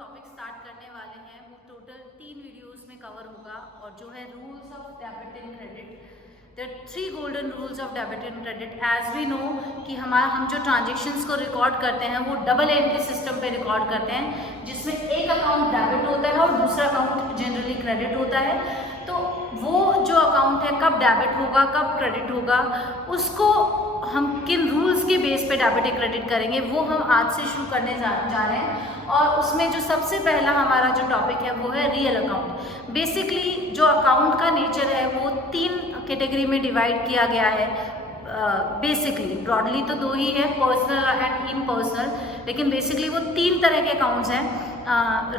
Topic start करने वाले हैं वो टोटल 3 वीडियोस में कवर होगा और जो है rules of debit and credit. There 3 golden rules of debit and credit. As we know कि हम जो ट्रांजेक्शन्स को रिकॉर्ड करते हैं वो डबल एंट्री सिस्टम पे रिकॉर्ड करते हैं, जिसमें एक अकाउंट डेबिट होता है और दूसरा अकाउंट जनरली क्रेडिट होता है। तो वो जो अकाउंट है कब डेबिट होगा कब क्रेडिट होगा, उसको हम किन रूल्स के बेस पे डेबिट या क्रेडिट करेंगे वो हम आज से शुरू करने जा रहे हैं। और उसमें जो सबसे पहला हमारा जो टॉपिक है वो है रियल अकाउंट। बेसिकली जो अकाउंट का नेचर है वो 3 कैटेगरी में डिवाइड किया गया है। बेसिकली ब्रॉडली तो 2 ही है, पर्सनल एंड इम्पर्सनल, लेकिन बेसिकली वो 3 तरह के अकाउंट्स हैं,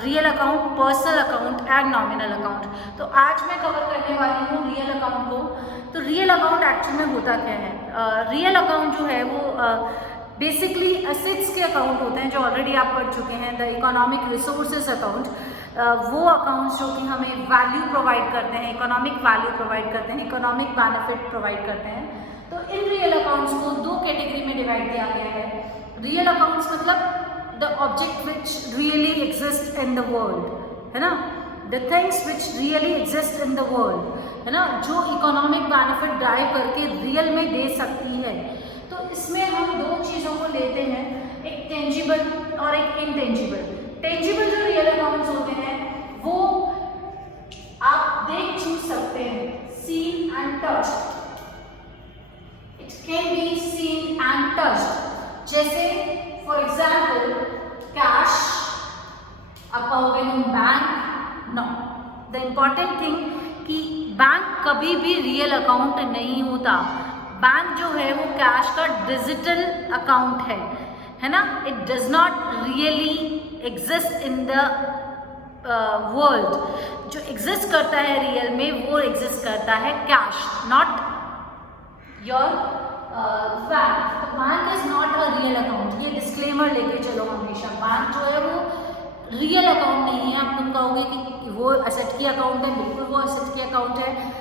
real account, personal account and nominal account. तो आज मैं कवर करने वाली हूँ रियल अकाउंट को। तो रियल अकाउंट एक्चुअल में होता क्या है? रियल अकाउंट जो है वो बेसिकली असेट्स के अकाउंट होते हैं जो ऑलरेडी आप पढ़ चुके हैं, द इकोनॉमिक रिसोर्सेज अकाउंट। वो अकाउंट्स जो कि हमें वैल्यू प्रोवाइड करते हैं, इकोनॉमिक वैल्यू प्रोवाइड करते हैं, इकोनॉमिक बेनिफिट प्रोवाइड करते हैं। तो इन रियल अकाउंट्स को 2 कैटेगरी में डिवाइड किया गया है। रियल अकाउंट्स मतलब the object which really exist in the world, है ना, the things which really exist in the world, है ना, जो इकोनॉमिक बेनिफिट ड्राइव करके रियल में दे सकती है। तो इसमें हम 2 चीज़ों को लेते हैं, एक टेंजिबल और एक इनटेंजिबल। टेंजिबल जो रियल अकाउंट्स होते हैं वो आप देख छू सकते हैं, seen and touched. It can be seen and touched. जैसे फॉर एग्जाम्पल कैश, आप कहोगे हम bank, no. The important thing कि बैंक कभी भी रियल अकाउंट नहीं होता। बैंक जो है वो कैश का डिजिटल अकाउंट है ना। It does not really exist in the world. जो एग्जिस्ट करता है रियल में वो एग्जिस्ट करता है cash, not your bank. Bank is not a real account, ये डिस्क्लेमर लेके चलो हमेशा। बैंक जो है वो रियल अकाउंट नहीं है। आप तुम कहोगे कि वो एसेट की अकाउंट है, बिल्कुल वो एसेट की अकाउंट है।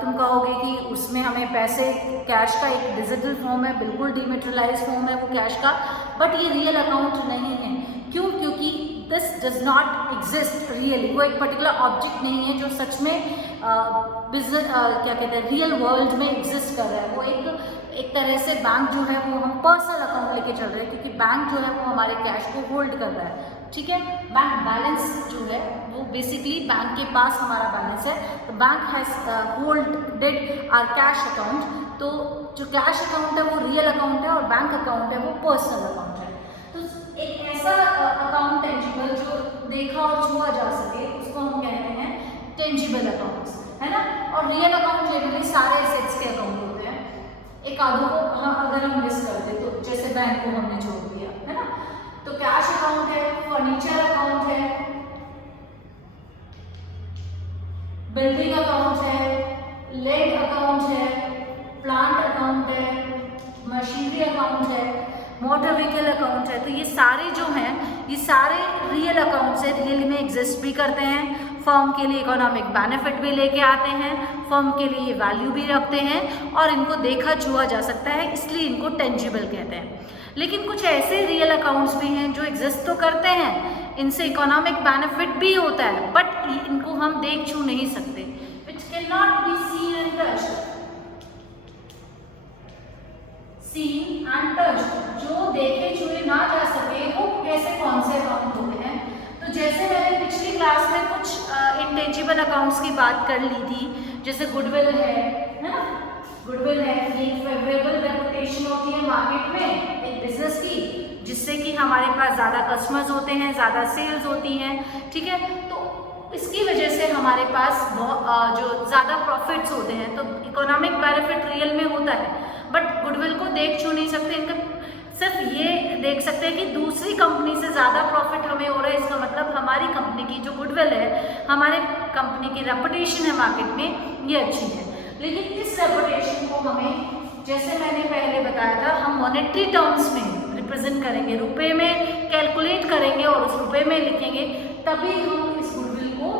तुम कहोगे कि उसमें हमें पैसे, कैश का एक डिजिटल फॉर्म है, बिल्कुल डिमेटेरियलाइज फॉर्म है वो कैश का, बट ये रियल अकाउंट नहीं है। क्यों? क्योंकि this does not exist really. वो एक पर्टिकुलर ऑब्जेक्ट नहीं है जो सच में बिजनेस क्या कहते हैं रियल वर्ल्ड में एग्जिस्ट कर रहा है। वो एक तरह से बैंक जो है वो हम पर्सनल अकाउंट लेके चल रहे हैं, क्योंकि बैंक जो है वो हमारे कैश को होल्ड कर रहा है, ठीक है। बैंक बैलेंस जो है वो बेसिकली बैंक के पास हमारा बैलेंस है। तो bank has holded our cash account. तो जो कैश अकाउंट है वो रियल अकाउंट है और बैंक अकाउंट है वो पर्सनल अकाउंट है। तो एक ऐसा अकाउंट टेंजिबल जो देखा और छुआ जा सके उसको हम कहते हैं टेंजिबल अकाउंट्स, है ना। और रियल अकाउंट जनरली सारे एसेट्स के अकाउंट होते हैं। एक आधों को अगर हम मिस कर दे तो जैसे बैंक को हमने छोड़ दिया, है ना। तो कैश अकाउंट है, फर्नीचर अकाउंट है, बिल्डिंग अकाउंट है, लैंड अकाउंट है, प्लांट अकाउंट है, मशीनरी अकाउंट है, मोटर व्हीकल अकाउंट है। तो ये सारे जो हैं ये सारे रियल अकाउंट्स है, रियल में एग्जिस्ट भी करते हैं, फर्म के लिए इकोनॉमिक बेनिफिट भी लेके आते हैं, फर्म के लिए वैल्यू भी रखते हैं और इनको देखा छुआ जा सकता है, इसलिए इनको टेंजिबल कहते हैं। लेकिन कुछ ऐसे रियल अकाउंट्स भी हैं जो एग्जिस्ट तो करते हैं, इनसे इकोनॉमिक बेनिफिट भी होता है, बट इनको हम देख छू नहीं सकते, which can not be seen and touched. Seen and touched, जो देखे छुए ना जा सके वो कैसे कौन से अकाउंट होते हैं? तो जैसे मैंने पिछली क्लास में कुछ इंटेंजिबल अकाउंट्स की बात कर ली थी, जैसे गुडविल है ना। गुडविल है, ये फेवरेबल रेपुटेशन होती है मार्केट में एक बिजनेस की, जिससे कि हमारे पास ज़्यादा कस्टमर्स होते हैं, ज़्यादा सेल्स होती हैं, ठीक है। तो इसकी वजह से हमारे पास जो ज़्यादा प्रॉफिट्स होते हैं। तो इकोनॉमिक बेनिफिट रियल में होता है, बट गुडविल को देख छू नहीं सकते। इनका सिर्फ ये देख सकते हैं कि दूसरी कंपनी से ज़्यादा प्रॉफिट हमें हो रहा है, इसका मतलब हमारी कंपनी की जो गुडविल है, हमारे कंपनी की रेपुटेशन है मार्केट में, ये अच्छी है। लेकिन इस रेपुटेशन को हमें, जैसे मैंने पहले बताया था, हम मॉनेटरी टर्म्स में रिप्रेजेंट करेंगे, रुपए में कैलकुलेट करेंगे और उस रुपए में लिखेंगे, तभी हम इस गुडविल को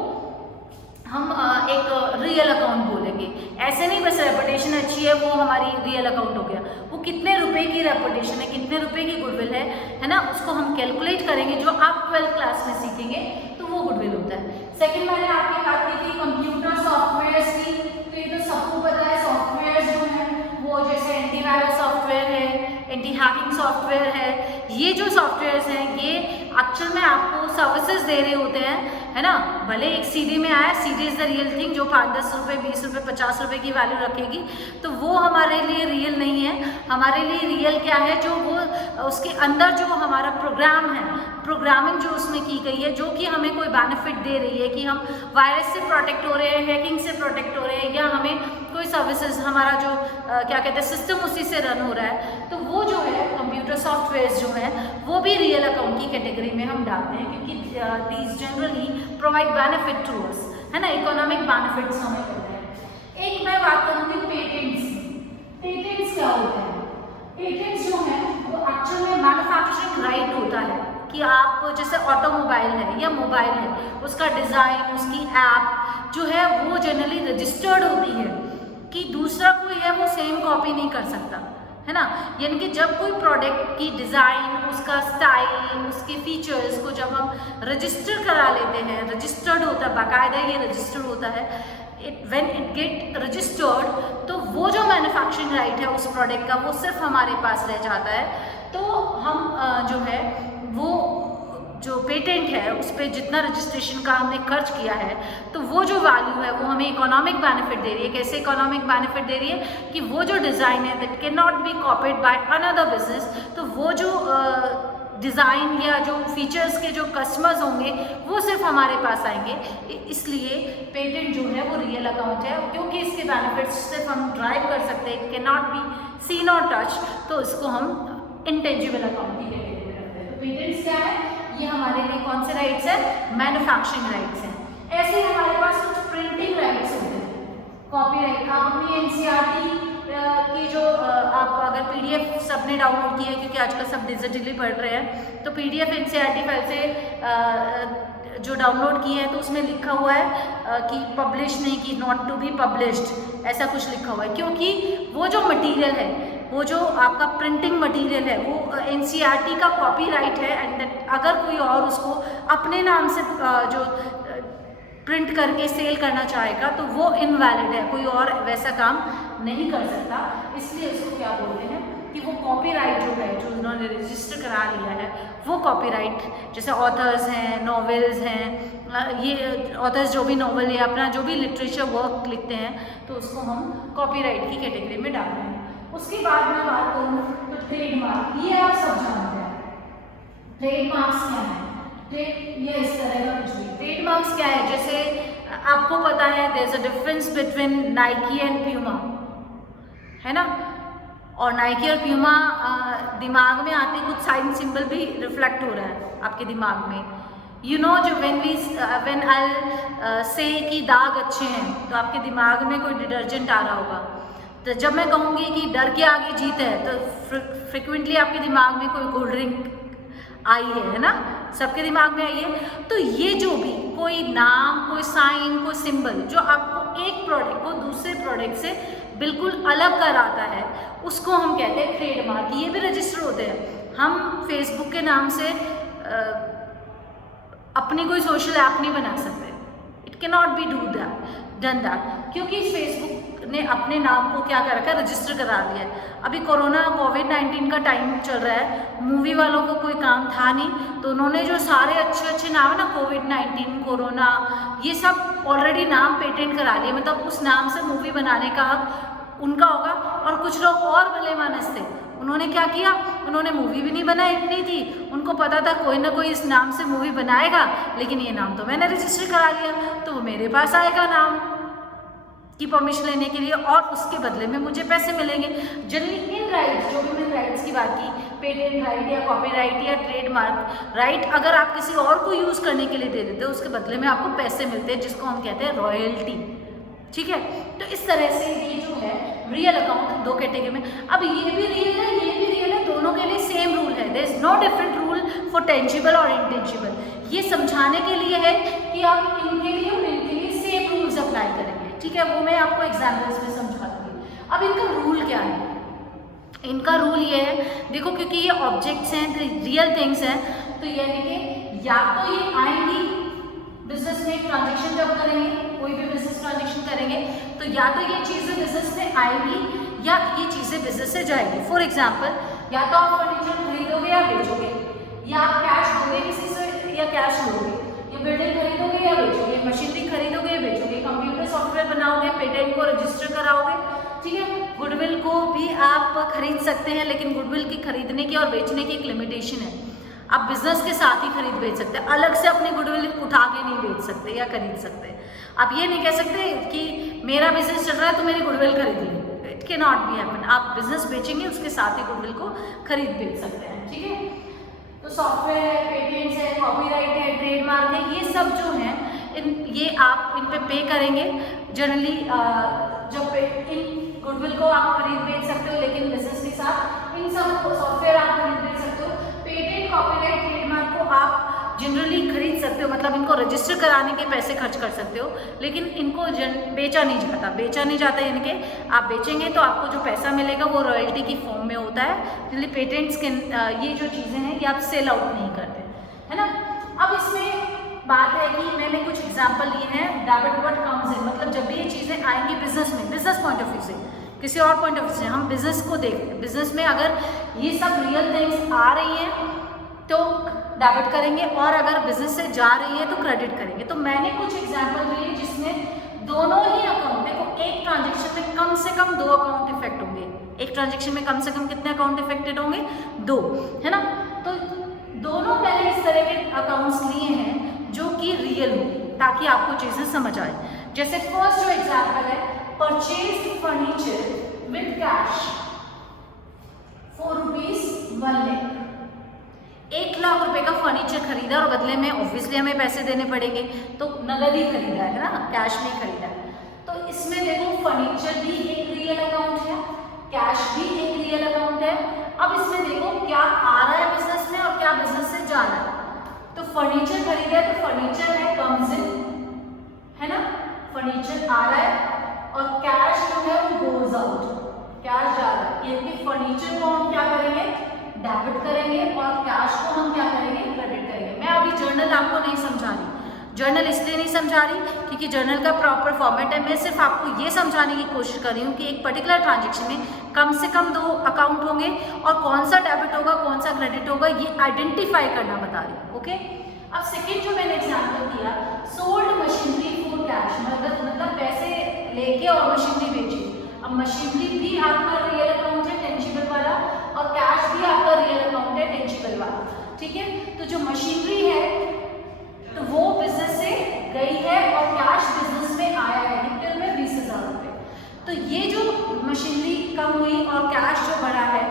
हम एक रियल अकाउंट बोलेंगे। ऐसे नहीं बस रेपुटेशन अच्छी है वो हमारी रियल अकाउंट हो गया, वो कितने रुपए की रेपुटेशन है, कितने रुपए की गुडविल है ना, उसको हम कैलकुलेट करेंगे। जो आप 12th क्लास में सीखेंगे तो वो गुडविल होता है। सेकंड मैंने आपकी बात की थी कंप्यूटर सॉफ्टवेयर की, तो ये तो सबको पता है सॉफ्टवेयर जो है वो जैसे एंटीवायरस सॉफ्टवेयर है, एंटी हैकिंग सॉफ्टवेयर है। ये जो सॉफ्टवेयर्स हैं ये एक्चुअल में आपको सर्विसेज दे रहे होते हैं, है ना। भले एक सीडी में आया, CD is the real thing जो 5-10 रुपये 20 रुपये 50 रुपये की वैल्यू रखेगी, तो वो हमारे लिए रियल नहीं है। हमारे लिए रियल क्या है, जो वो उसके अंदर जो हमारा प्रोग्राम है, प्रोग्रामिंग जो उसमें की गई है, जो कि हमें कोई बेनिफिट दे रही है कि हम वायरस से प्रोटेक्ट हो रहे हैं, हैकिंग से प्रोटेक्ट हो रहे हैं, या हमें कोई सर्विसेज हमारा जो क्या कहते हैं सिस्टम उसी से रन हो रहा है, तो वो जो है कंप्यूटर सॉफ्टवेयर जो है वो भी रियल अकाउंट की कैटेगरी में हम डालते हैं, क्योंकि these generally provide benefit to us, है ना, इकोनॉमिक बेनिफिट्स हमें करते हैं। एक मैं बात करूँगी पेटेंट्स। पेटेंट्स क्या होते हैं? पेटेंट्स जो है वो एक्चुअल में मैन्युफैक्चरिंग राइट होता है कि आप जैसे ऑटोमोबाइल है या मोबाइल है, उसका डिज़ाइन, उसकी ऐप जो है वो जनरली रजिस्टर्ड होती है कि दूसरा कोई है वो सेम कॉपी नहीं कर सकता, है ना। यानी कि जब कोई प्रोडक्ट की डिज़ाइन, उसका स्टाइल, उसके फीचर्स को जब हम रजिस्टर करा लेते हैं, रजिस्टर्ड होता है, बाकायदा ये रजिस्टर्ड होता है, व्हेन इट गेट रजिस्टर्ड, तो वो जो मैन्युफैक्चरिंग राइट है उस प्रोडक्ट का वो सिर्फ हमारे पास रह जाता है। तो हम जो है वो जो पेटेंट है उस पर जितना रजिस्ट्रेशन का हमने खर्च किया है, तो वो जो वैल्यू है वो हमें इकोनॉमिक बेनिफिट दे रही है। कैसे इकोनॉमिक बेनिफिट दे रही है कि वो जो डिज़ाइन है that can not be copied by another business, तो वो जो डिज़ाइन या जो फीचर्स के जो कस्टमर्स होंगे वो सिर्फ हमारे पास आएंगे। इसलिए पेटेंट जो है वो रियल अकाउंट है, क्योंकि इसके बेनिफिट्स सिर्फ हम ड्राइव कर सकते हैं, it can not be scene और टच, तो इसको हम इंटेंजिबल अकाउंट की कैटेगरी में रखते हैं। तो पेटेंट्स क्या है? ये हमारे लिए कौन से राइट्स हैं? मैन्युफैक्चरिंग राइट्स हैं। ऐसे हमारे पास कुछ प्रिंटिंग राइट्स होते हैं, कॉपीराइट। आप अपनी एनसीईआरटी की जो आप अगर पीडीएफ सबने डाउनलोड की है, क्योंकि आजकल सब डिजिटली पढ़ रहे हैं, तो पीडीएफ एनसीईआरटी फाइल से जो डाउनलोड की है तो उसमें लिखा हुआ है कि पब्लिश नहीं की, नॉट टू बी पब्लिश्ड, ऐसा कुछ लिखा हुआ है, क्योंकि वो जो मटेरियल है, वो जो आपका प्रिंटिंग मटेरियल है वो एनसीईआरटी का कॉपीराइट है, एंड अगर कोई और उसको अपने नाम से जो प्रिंट करके सेल करना चाहेगा तो वो इनवैलिड है, कोई और वैसा काम नहीं कर सकता। इसलिए उसको क्या बोलते हैं कि वो कॉपीराइट जो है, जो उन्होंने रजिस्टर करा लिया है, वो कॉपीराइट, जैसे ऑथर्स हैं, नॉवेल्स हैं, ये ऑथर्स जो भी नॉवल या अपना जो भी लिटरेचर वर्क लिखते हैं, तो उसको हम कॉपीराइट की कैटेगरी में डाल रहे हैं। उसके बाद मैं बात करूँ तो ट्रेडमार्क, ये आप सब जानते हैं। ट्रेडमार्क्स क्या है? ये इस तरह का कुछ भी। ट्रेडमार्क्स क्या है? जैसे आपको पता है there is a difference between Nike and Puma, है ना, और नाइकी और प्यूमा दिमाग में आते कुछ साइन सिंबल भी रिफ्लेक्ट हो रहा है आपके दिमाग में। यू नो, जो व्हेन आई से कि दाग अच्छे हैं, तो आपके दिमाग में कोई डिटर्जेंट आ रहा होगा। तो जब मैं कहूँगी कि डर के आगे जीत है, तो फ्रिक्वेंटली आपके दिमाग में कोई कोल्ड ड्रिंक आई है ना, सबके दिमाग में आई है। तो ये जो भी कोई नाम, कोई साइन, कोई सिंबल जो आपको एक प्रोडक्ट को दूसरे प्रोडक्ट से बिल्कुल अलग कराता है, उसको हम कहते हैं ट्रेडमार्क। ये भी रजिस्टर होते हैं। हम फेसबुक के नाम से अपनी कोई सोशल ऐप नहीं बना सकते, it can not be done that, क्योंकि फेसबुक ने अपने नाम को क्या कर रखा है, रजिस्टर करा दिया है। अभी कोविड-19 का टाइम चल रहा है, मूवी वालों को कोई काम था नहीं, तो उन्होंने जो सारे अच्छे नाम है ना, कोविड-19, कोरोना, ये सब ऑलरेडी नाम पेटेंट करा लिए, मतलब उस नाम से मूवी बनाने का हक उनका होगा। और कुछ लोग और भले मानस थे, उन्होंने क्या किया, उन्होंने मूवी भी नहीं बनाई थी, उनको पता था कोई ना कोई इस नाम से मूवी बनाएगा, लेकिन ये नाम तो मैंने रजिस्टर करा लिया, तो वो मेरे पास आएगा नाम की परमिशन लेने के लिए, और उसके बदले में मुझे पैसे मिलेंगे। जनरली इन राइट्स, जो भी मैंने राइट्स की बात की, पेटेंट राइट या कॉपीराइट या ट्रेडमार्क राइट, अगर आप किसी और को यूज़ करने के लिए दे देते हो, उसके बदले में आपको पैसे मिलते हैं, जिसको हम कहते हैं रॉयल्टी। ठीक है, तो इस तरह से ये जो है रियल अकाउंट दो कैटेगरी में। अब ये भी रियल है, ये भी रियल है, दोनों के लिए सेम रूल है। There is no different rule for tangible और इंटेंजिबल। ये समझाने के लिए है कि आप इनके लिए और इनके लिए सेम रूल रूल्स अप्लाई करेंगे, ठीक है, वो मैं आपको एग्जाम्पल्स में समझा दूंगी। अब इनका रूल क्या है, इनका रूल ये है, देखो क्योंकि ये ऑब्जेक्ट्स हैं, रियल थिंग्स हैं, तो यानी कि या तो ये आएंगी बिजनेस में, ट्रांजेक्शन जब करेंगे, कोई भी बिजनेस ट्रांजेक्शन करेंगे तो या तो ये चीज़ें बिजनेस में आएंगी या ये चीज़ें बिजनेस से जाएगी। फॉर एग्जाम्पल, या तो आप फर्नीचर खरीदोगे या बेचोगे, या आप कैश दोगे किसी से या कैश लोगे, या बिल्डिंग खरीदोगे या बेचोगे, मशीनरी खरीदोगे या बेचोगे, कंप्यूटर सॉफ्टवेयर बनाओगे, पेटेंट को रजिस्टर कराओगे, ठीक है। गुडविल को भी आप खरीद सकते हैं, लेकिन गुडविल की खरीदने की और बेचने की एक लिमिटेशन है, आप बिजनेस के साथ ही खरीद बेच सकते हैं, अलग से अपनी गुडविल उठा के नहीं बेच सकते या खरीद सकते। आप ये नहीं कह सकते कि मेरा बिजनेस चल रहा है तो मेरी गुडविल खरीद ली, it can not be happen. आप बिजनेस बेचेंगे उसके साथ ही गुडविल को खरीद बेच सकते हैं, ठीक है। तो सॉफ्टवेयर है, पेटेंट्स है, कॉपीराइट है, ट्रेडमार्क है, ये सब जो है ये आप इन पे पे करेंगे। जनरली जब इन गुडविल को आप खरीद बेच सकते हो, लेकिन बिजनेस के साथ इन सब सॉफ्टवेयर आप खरीद बेच सकते हो। पेटेंट, कॉपीराइट, ट्रेडमार्क को आप जनरली खरीद सकते हो, मतलब इनको रजिस्टर कराने के पैसे खर्च कर सकते हो, लेकिन इनको बेचा नहीं जाता यानी कि आप बेचेंगे तो आपको जो पैसा मिलेगा वो रॉयल्टी की फॉर्म में होता है। इसलिए पेटेंट्स के ये जो चीज़ें हैं ये आप सेल आउट नहीं करते, है ना। अब इसमें बात है कि मैंने कुछ एग्जाम्पल लिए हैं, डेबिट व्हाट कम्स इन, मतलब जब भी ये चीज़ें आएंगी बिजनेस में, बिजनेस पॉइंट ऑफ व्यू से, किसी और पॉइंट ऑफ व्यू से हम बिजनेस को देखते हैं, बिजनेस में अगर ये सब रियल थिंग्स आ रही हैं तो डेबिट करेंगे, और अगर बिजनेस से जा रही है तो क्रेडिट करेंगे। तो मैंने कुछ एग्जाम्पल दिए जिसमें दोनों ही अकाउंट, देखो एक ट्रांजेक्शन में कम से कम 2 अकाउंट इफेक्ट होंगे, एक ट्रांजेक्शन में कम से कम कितने अकाउंट इफेक्टेड होंगे, 2, है ना। तो दोनों मैंने इस तरह के अकाउंट्स लिए हैं जो कि रियल हो, ताकि आपको चीज़ें समझ आए। जैसे फर्स्ट जो एग्जाम्पल है, purchased furniture with cash for ₹1 lakh, 1 lakh रुपए का फर्नीचर खरीदा और बदले में ऑब्वियसली हमें पैसे देने पड़ेंगे, तो नगद ही खरीदा है ना, कैश में खरीदा है। तो इसमें देखो फर्नीचर भी एक रियल अकाउंट है, कैश भी एक रियल अकाउंट है। अब इसमें देखो क्या आ रहा है बिजनेस में और क्या बिजनेस से जा रहा है। तो फर्नीचर खरीदा है तो फर्नीचर है कम्स इन, है ना, फर्नीचर आ रहा है, और कैश जो है वो गोज आउट, कैश जा रहा है, यानी कि फर्नीचर को हम क्या करेंगे, डेबिट करेंगे, और कैश को हम क्या करेंगे, क्रेडिट करेंगे। मैं अभी जर्नल आपको नहीं समझा रही, जर्नल इसलिए नहीं समझा रही क्योंकि जर्नल का प्रॉपर फॉर्मेट है। मैं सिर्फ आपको ये समझाने की कोशिश कर रही हूँ कि एक पर्टिकुलर ट्रांजेक्शन में कम से कम 2 अकाउंट होंगे, और कौन सा डेबिट होगा कौन सा क्रेडिट होगा ये आइडेंटिफाई करना बता रही हूँ, ओके। अब सेकेंड जो मैंने एग्जाम्पल दिया, सोल्ड मशीनरी फॉर कैश, मतलब पैसे लेके और मशीनरी बेची। अब मशीनरी भी आपका रियल अकाउंट है टेंजिबल वाला, और कैश भी आपका रियल अकाउंट है टेंजिबल वाला, ठीक है। तो जो मशीनरी है तो वो बिजनेस से गई है और कैश बिजनेस में आया है, कितने में 20,000 रुपये। तो ये जो मशीनरी कम हुई और कैश जो बढ़ा है,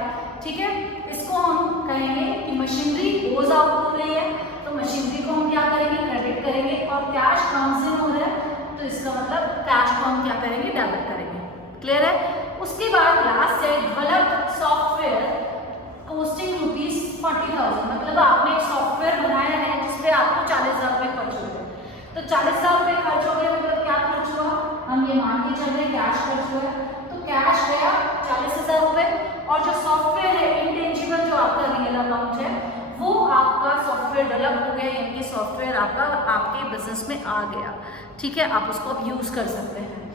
ठीक है, इसको हम कहेंगे कि मशीनरी गोज आउट हो रही है, तो मशीनरी को हम क्या करेंगे, क्रेडिट करेंगे, और कैश कम्स इन हो रहा है तो इसका मतलब कैश को हम क्या करेंगे, डेबिट करेंगे। क्लियर है। उसके बाद लास्ट है डेवलप्ड सॉफ्टवेयर कॉस्टिंग ₹40,000, मतलब आपने एक सॉफ्टवेयर बनाया है जिसपे आपको 40,000 रुपये खर्च हो गए। तो 40,000 रुपये खर्च हो गए मतलब क्या खर्च हुआ, हम ये मान के चल रहे हैं कैश खर्च हुआ, तो कैश गया 40,000 रुपये, और जो सॉफ्टवेयर है इंटेंजिबल जो आपका रियल अकाउंट है वो आपका सॉफ्टवेयर डेवलप हो गया, यानी कि सॉफ्टवेयर आपका आपके बिजनेस में आ गया, ठीक है, आप उसको अब यूज कर सकते हैं।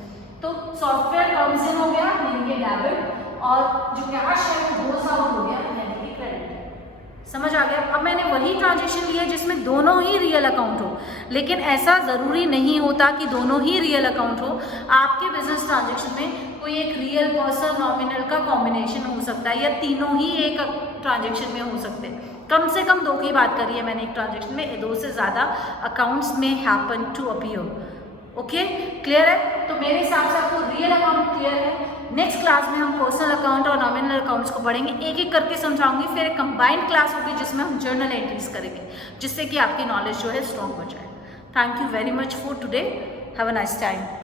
तो सॉफ्टवेयर कम्स इन हो गया यानी कि डेबिट, और जो कैश है वो गोज आउट हो गया यानी कि क्रेडिट। समझ आ गया। अब मैंने वही ट्रांजेक्शन लिया जिसमें दोनों ही रियल अकाउंट हो, लेकिन ऐसा ज़रूरी नहीं होता कि दोनों ही रियल अकाउंट हो। आपके बिजनेस ट्रांजेक्शन में कोई एक रियल पर्सन नॉमिनल का कॉम्बिनेशन हो सकता है, या तीनों ही एक ट्रांजेक्शन में हो सकते हैं। कम से कम 2 की बात करी है मैंने एक ट्रांजेक्शन में, 2 से ज़्यादा अकाउंट्स में happen to appear. Okay, clear है। तो मेरे हिसाब से आपको रियल अकाउंट क्लियर है। नेक्स्ट क्लास में हम पर्सनल अकाउंट और नॉमिनल अकाउंट्स को पढ़ेंगे, एक एक करके समझाऊंगी, फिर एक कंबाइंड क्लास होगी जिसमें हम जर्नल एंट्रीज करेंगे, जिससे कि आपकी नॉलेज जो है स्ट्रॉन्ग हो जाए। Thank you very much for today, have a nice time.